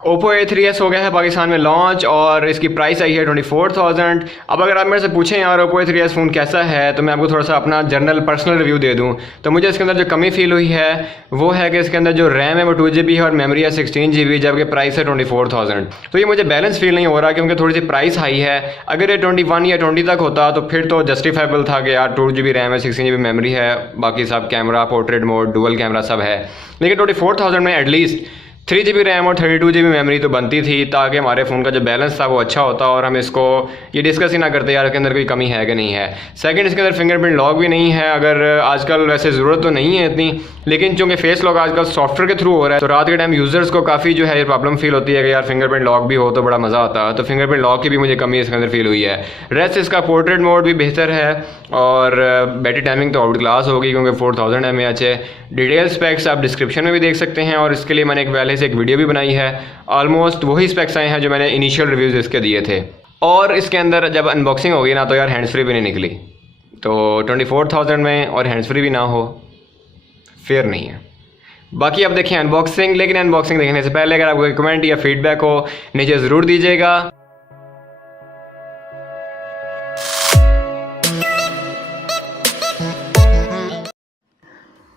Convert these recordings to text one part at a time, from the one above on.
Oppo A3s हो गया है पाकिस्तान में लॉन्च और इसकी प्राइस आई है 24,000। अब अगर आप मेरे से पूछें यार Oppo A3s फ़ोन कैसा है, तो मैं आपको थोड़ा सा अपना जनरल पर्सनल रिव्यू दे दूं। तो मुझे इसके अंदर जो कमी फील हुई है वो है कि इसके अंदर जो रैम है वो 2 GB है और मेमोरी है 16 GB, जबकि प्राइस है 24,000। तो ये मुझे बैलेंस फील नहीं हो रहा क्योंकि थोड़ी सी प्राइस हाई है। अगर ये 21 या 20 तक होता तो फिर तो जस्टिफाइबल था कि यार 2 GB रैम है 16 GB मेमोरी है, बाकी सब camera portrait mode dual camera सब है। लेकिन 24,000 में एटलीस्ट 3 GB रैम और 32 GB मेमोरी तो बनती थी ताकि हमारे फ़ोन का जो बैलेंस था वो अच्छा होता और हम इसको ये डिस्कस ही ना करते यार इसके अंदर कोई कमी है कि नहीं है। सेकंड, इसके अंदर फिंगरप्रिंट लॉक भी नहीं है। अगर आजकल वैसे ज़रूरत तो नहीं है इतनी, लेकिन चूँकि फेस लॉक आजकल सॉफ्टवेयर के थ्रू हो रहा है तो रात के टाइम यूज़र्स को काफ़ी जो है ये प्रॉब्लम फील होती है कि यार फिंगरप्रिंट लॉक भी हो तो बड़ा मज़ा आता। तो फिंगरप्रिंट लॉक की भी मुझे कमी इसके अंदर फील हुई है। रेस्ट इसका पोर्ट्रेट मोड भी बेहतर है और बैटरी टाइमिंग तो आउट क्लास होगी क्योंकि 4000 mAh है। डिटेल स्पेक्स आप डिस्क्रिप्शन में भी देख सकते हैं और इसके लिए मैंने पहले से एक वीडियो भी बनाई है। ऑलमोस्ट वही स्पेक्स आए हैं जो मैंने इनिशियल रिव्यूज़ इसके दिए थे। और इसके अंदर जब अनबॉक्सिंग होगी ना तो यार हैंड्स फ्री भी नहीं निकली। तो 24,000 में और हैंड्स फ्री भी ना हो फेयर नहीं है। बाकी आप देखें अनबॉक्सिंग, लेकिन अनबॉक्सिंग देखने से पहले अगर आपको कोई कमेंट या फीडबैक हो नीचे ज़रूर दीजिएगा।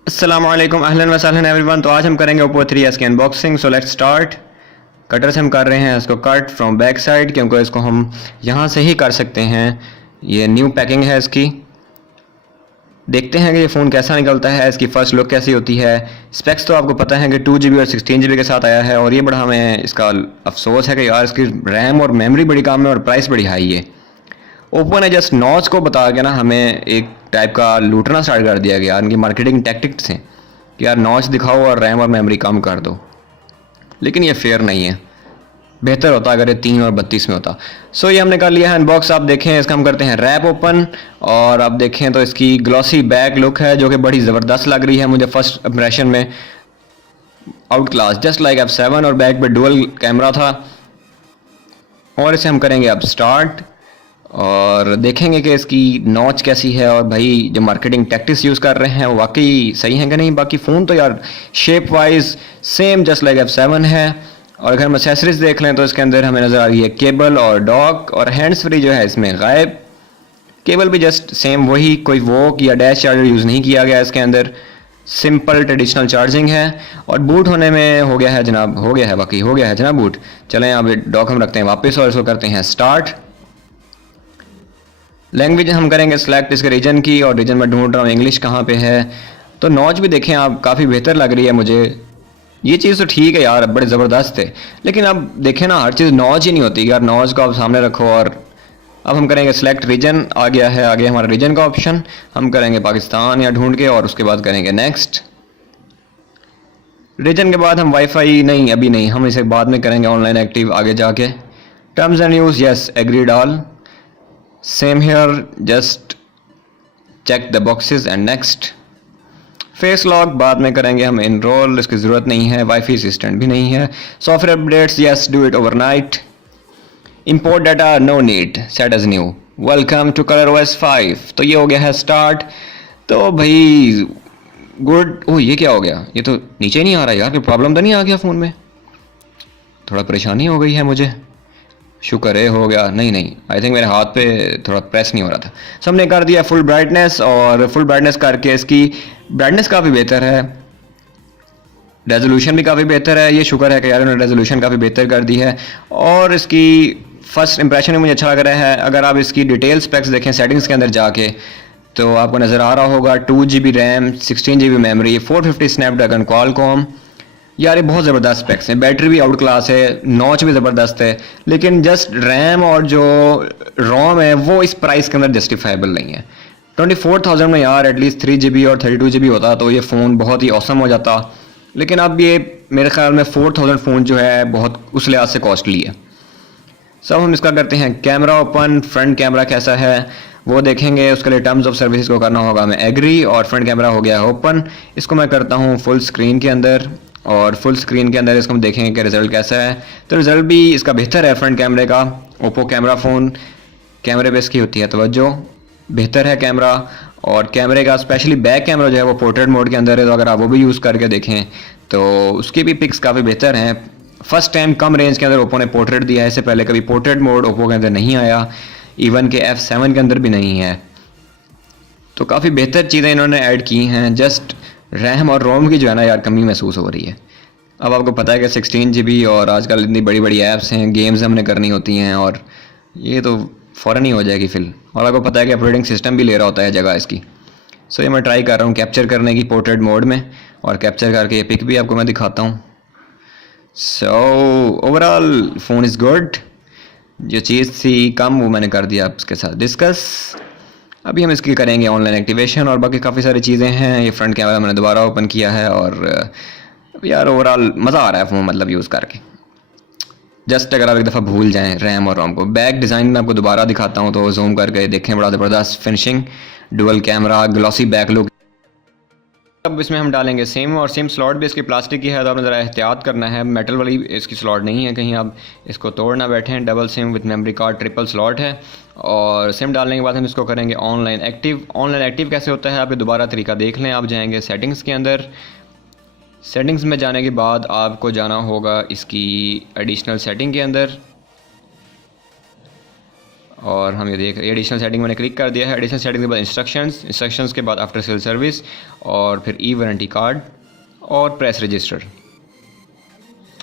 अस्सलाम वालेकुम, अहलन व सहलन एवरीवन। तो आज हम करेंगे Oppo A3s की unboxing. So let's start. Cutter से हम कर रहे हैं इसको कट फ्रॉम बैक साइड क्योंकि इसको हम यहाँ से ही कर सकते हैं। ये न्यू पैकिंग है इसकी। देखते हैं कि ये फ़ोन कैसा निकलता है, इसकी फ़र्स्ट लुक कैसी होती है। स्पेक्स तो आपको पता है कि 2 GB और 16 GB के साथ आया है और ये बड़ा हमें इसका अफसोस है कि यार इसकी रैम और मेमोरी बड़ी कम है और प्राइस बड़ी हाई है। ओप्पो ने जस्ट नॉच को बता के ना हमें एक टाइप का लूटना स्टार्ट कर दिया गया। इनकी मार्केटिंग टैक्टिक्स हैं कि यार नॉच दिखाओ और रैम और मेमोरी कम कर दो, लेकिन ये फेयर नहीं है। बेहतर होता अगर ये 3 और 32 में होता। सो ये हमने कर लिया है अनबॉक्स। आप देखें इसका हम करते हैं रैप ओपन और आप देखें तो इसकी ग्लॉसी बैक लुक है जो कि बड़ी ज़बरदस्त लग रही है मुझे फर्स्ट इंप्रेशन में। Out class just like F7 और बैक पे डुअल कैमरा था। और इसे हम करेंगे अब स्टार्ट और देखेंगे कि इसकी नॉच कैसी है और भाई जो मार्केटिंग टैक्टिक्स यूज़ कर रहे हैं वो वाकई सही है कि नहीं। बाकी फ़ोन तो यार shape wise same just like F7 है। और अगर हम एक्सेसरीज देख लें तो इसके अंदर हमें नज़र आ रही है केबल और डॉक और हैंड्स फ्री जो है इसमें गायब। केबल भी जस्ट सेम वही, कोई वोक या डैश चार्जर यूज़ नहीं किया गया इसके अंदर। सिंपल ट्रेडिशनल चार्जिंग है और बूट होने में हो गया है जनाब, हो गया है बाकी हो गया है जनाब बूट। चलें अब डॉक हम रखते हैं वापस और इसको करते हैं स्टार्ट। लैंग्वेज हम करेंगे सेलेक्ट इसके रीजन की और रीजन में ढूंढ रहा हूँ इंग्लिश कहाँ पे है। तो नॉच भी देखें आप काफ़ी बेहतर लग रही है मुझे। ये चीज़ तो ठीक है यार, बड़े ज़बरदस्त है, लेकिन अब देखें ना हर चीज़ नॉच ही नहीं होती यार। नॉच को आप सामने रखो। और अब हम करेंगे सेलेक्ट रीजन, आ गया है आगे हमारा रीजन का ऑप्शन। हम करेंगे पाकिस्तान या ढूंढ के और उसके बाद करेंगे नेक्स्ट। रीजन के बाद हम वाईफाई नहीं, अभी नहीं, हम इसे बाद में करेंगे ऑनलाइन एक्टिव आगे जाके। Terms and use yes agreed all, same here, just check the boxes and next. Face lock बाद में करेंगे हम इनरोल, इसकी ज़रूरत नहीं है। वाईफाई असिस्टेंट भी नहीं है। Software updates yes do it overnight. Import data no need, set as new, welcome to ColorOS 5। तो ये हो गया है स्टार्ट। तो भाई गुड। ओह ये क्या हो गया, ये तो नीचे नहीं आ रहा यार, कोई प्रॉब्लम तो नहीं आ गया फ़ोन में? थोड़ा परेशानी हो गई है मुझे, शुक्र है हो गया। नहीं नहीं, आई थिंक मेरे हाथ पे थोड़ा प्रेस नहीं हो रहा था। सो हमने कर दिया फुल ब्राइटनेस और फुल ब्राइटनेस करके इसकी ब्राइटनेस काफ़ी बेहतर है, रेजोल्यूशन भी काफ़ी बेहतर है। ये शुक्र है कि यार उन्होंने रेजोल्यूशन काफ़ी बेहतर कर दी है। और इसकी फर्स्ट इंप्रेशन में मुझे अच्छा लग रहा है। अगर आप इसकी डिटेल स्पेक्स देखें सेटिंग्स के अंदर जाके तो आपको नज़र आ रहा होगा 2 GB RAM 16 GB memory 450 Snapdragon Qualcomm. यार ये बहुत ज़बरदस्त स्पेक्स हैं। बैटरी भी आउट क्लास है, नॉच भी ज़बरदस्त है, लेकिन जस्ट रैम और जो रोम है वो इस प्राइस के अंदर जस्टिफाइबल नहीं है। 24,000 में यार एटलीस्ट 3 GB और 32 GB होता तो ये फ़ोन बहुत ही औसम हो जाता। लेकिन अब ये मेरे ख्याल में 4000 फ़ोन जो है बहुत उस लिहाज से कॉस्टली है। सब हम इसका करते हैं कैमरा ओपन। फ्रंट कैमरा कैसा है वो देखेंगे, उसके लिए टर्म्स ऑफ सर्विस को करना होगा हमें एग्री। और फ्रंट कैमरा हो गया है ओपन। इसको मैं करता हूँ फुल स्क्रीन के अंदर और फुल स्क्रीन के अंदर इसको हम देखेंगे कि रिज़ल्ट कैसा है। तो रिज़ल्ट भी इसका बेहतर है फ्रंट कैमरे का। ओप्पो कैमरा फ़ोन कैमरे पे इसकी होती है तवज्जो, बेहतर है कैमरा। और कैमरे का स्पेशली बैक कैमरा जो है वो पोर्ट्रेट मोड के अंदर है, तो अगर आप वो भी यूज़ करके देखें तो उसकी भी पिक्स काफ़ी बेहतर हैं। फर्स्ट टाइम कम रेंज के अंदर ओप्पो ने पोर्ट्रेट दिया है। इससे पहले कभी पोर्ट्रेट मोड ओप्पो के अंदर नहीं आया, इवन के F7 के अंदर भी नहीं है। तो काफ़ी बेहतर चीज़ें इन्होंने ऐड की हैं। जस्ट रैम और रोम की जो है ना यार कमी महसूस हो रही है। अब आपको पता है कि 16 GB और आजकल इतनी बड़ी बड़ी ऐप्स हैं, गेम्स हमने करनी होती हैं और ये तो फ़ौरन ही हो जाएगी फिल। और आपको पता है कि ऑपरेटिंग सिस्टम भी ले रहा होता है जगह इसकी। सो ये मैं ट्राई कर रहा हूँ कैप्चर करने की पोर्ट्रेट मोड में, और कैप्चर करके ये पिक भी आपको मैं दिखाता हूँ। So overall phone is good. जो चीज़ थी कम वो मैंने कर दिया आपके साथ डिस्कस। अभी हम इसकी करेंगे ऑनलाइन एक्टिवेशन और बाकी काफ़ी सारी चीज़ें हैं। ये फ्रंट कैमरा मैंने दोबारा ओपन किया है और यार ओवरऑल मज़ा आ रहा है फ़ोन मतलब यूज़ करके। जस्ट अगर आप एक दफ़ा भूल जाएं रैम और रोम को। बैक डिज़ाइन में आपको दोबारा दिखाता हूँ तो जूम करके देखें, बड़ा ज़बरदस्त finishing, dual camera, glossy back look. अब इसमें हम डालेंगे सिम, और सिम स्लॉट भी इसकी प्लास्टिक की है तो आपने ज़रा एहतियात करना है, मेटल वाली इसकी स्लॉट नहीं है, कहीं आप इसको तोड़ ना बैठें। Double SIM with memory card, triple slot है। और सिम डालने के बाद हम इसको करेंगे ऑनलाइन एक्टिव। ऑनलाइन एक्टिव कैसे होता है आप ये दोबारा तरीका देख लें। आप जाएंगे सेटिंग्स के अंदर, सेटिंग्स में जाने के बाद आपको जाना होगा इसकी एडिशनल सेटिंग के अंदर, और हम ये देख रहे हैं एडिशनल सेटिंग मैंने क्लिक कर दिया है। एडिशनल सेटिंग के बाद इंस्ट्रक्शंस के बाद आफ्टर सेल सर्विस, और फिर ई वारंटी कार्ड और प्रेस रजिस्टर।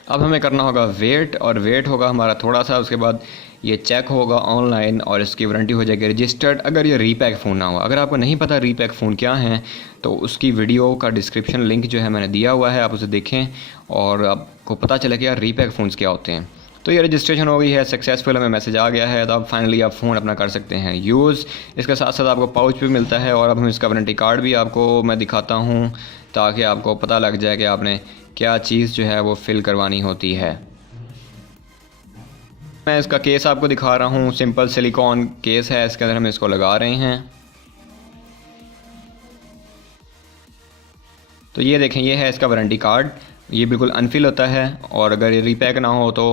अब हमें करना होगा वेट, और वेट होगा हमारा थोड़ा सा। उसके बाद ये चेक होगा ऑनलाइन और इसकी वारंटी हो जाएगी रजिस्टर्ड, अगर ये रीपैक फ़ोन ना हो। अगर आपको नहीं पता रीपैक फ़ोन क्या है तो उसकी वीडियो का डिस्क्रिप्शन लिंक जो है मैंने दिया हुआ है, आप उसे देखें और आपको पता चले कि यार रीपैक फ़ोन्स क्या होते हैं। तो ये रजिस्ट्रेशन हो गई है सक्सेसफुल, हमें मैसेज आ गया है। तो अब फाइनली आप फ़ोन अपना कर सकते हैं यूज़। इसके साथ साथ आपको पाउच भी मिलता है, और अब हम इसका वारंटी कार्ड भी आपको मैं दिखाता हूँ ताकि आपको पता लग जाए कि आपने क्या चीज़ जो है वो फिल करवानी होती है। मैं इसका केस आपको दिखा रहा हूँ, सिंपल सिलिकॉन केस है, इसके अंदर हम इसको लगा रहे हैं। तो ये देखें, ये है इसका वारंटी कार्ड। ये बिल्कुल अनफिल होता है, और अगर ये रीपैक ना हो तो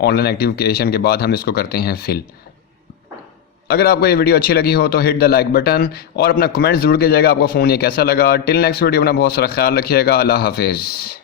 ऑनलाइन एक्टिविकेशन के बाद हम इसको करते हैं फिल। अगर आपको ये वीडियो अच्छी लगी हो तो हिट द लाइक बटन, और अपना कमेंट ज़रूर कीजिएगा आपको फ़ोन ये कैसा लगा। टिल नेक्स्ट वीडियो, अपना बहुत सारा ख्याल रखिएगा। अल्लाह हाफिज़।